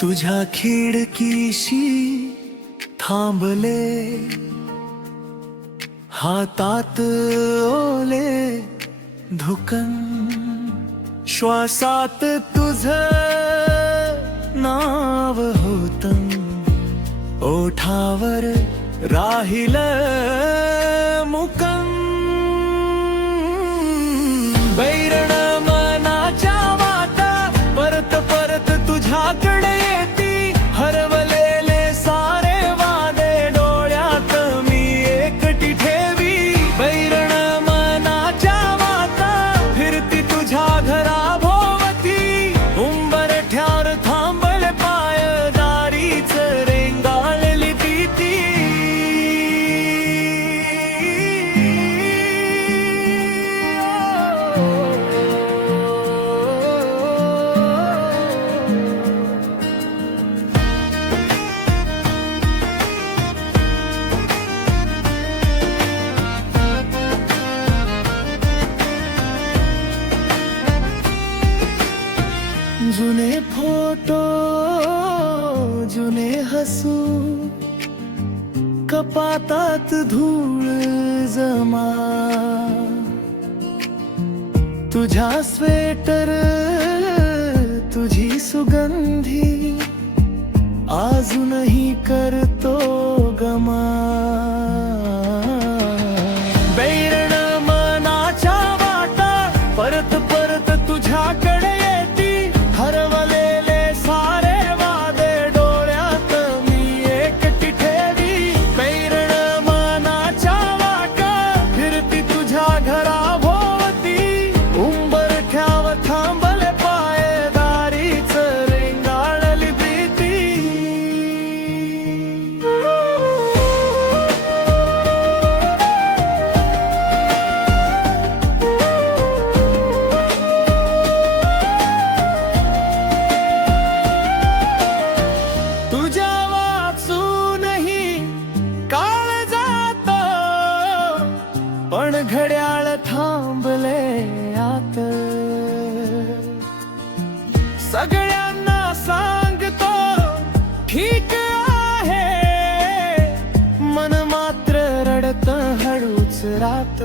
तुझ्या खिडकीशी थांबले, हातात ओले धुकन, श्वासात तुझ नाव होतं, ओठावर राहिल मुकन. बैरण मनाच्या वाटा परत परत तुझ्याकडे येती, हरवलेले सारे वादे डोळ्यात मी एकटी ठेवी. बैरण मनाच्या वाटा फिरती तुझ्या घराभोवती, उंबरठ्यावर थांबले पाय, दारीच रेंगाळली भीती. जुने फोटो, जुने हसू, कपातात धूळ जमा, तुझ्या स्वेटर, तुझी सुगंधी अजूनही करतो गमा. बैरण मनाच्या वाटा परत परत तुझ्याकडे येती, हरवलेले सारे वादे डोळ्यात मी एकटी ठेवी. बैरण मनाच्या वाटा फिरती तुझ्या घराभोवती, उंबरठ्यावर थांबले पाय, दारीच रेंगाळली भीती. तुझ्या वाचूनही काळ जातो, पण घड्याळ थांबले आत. सगळ्यांना सांगतो ठीक आहे, मन मात्र रडत हळूच राहत.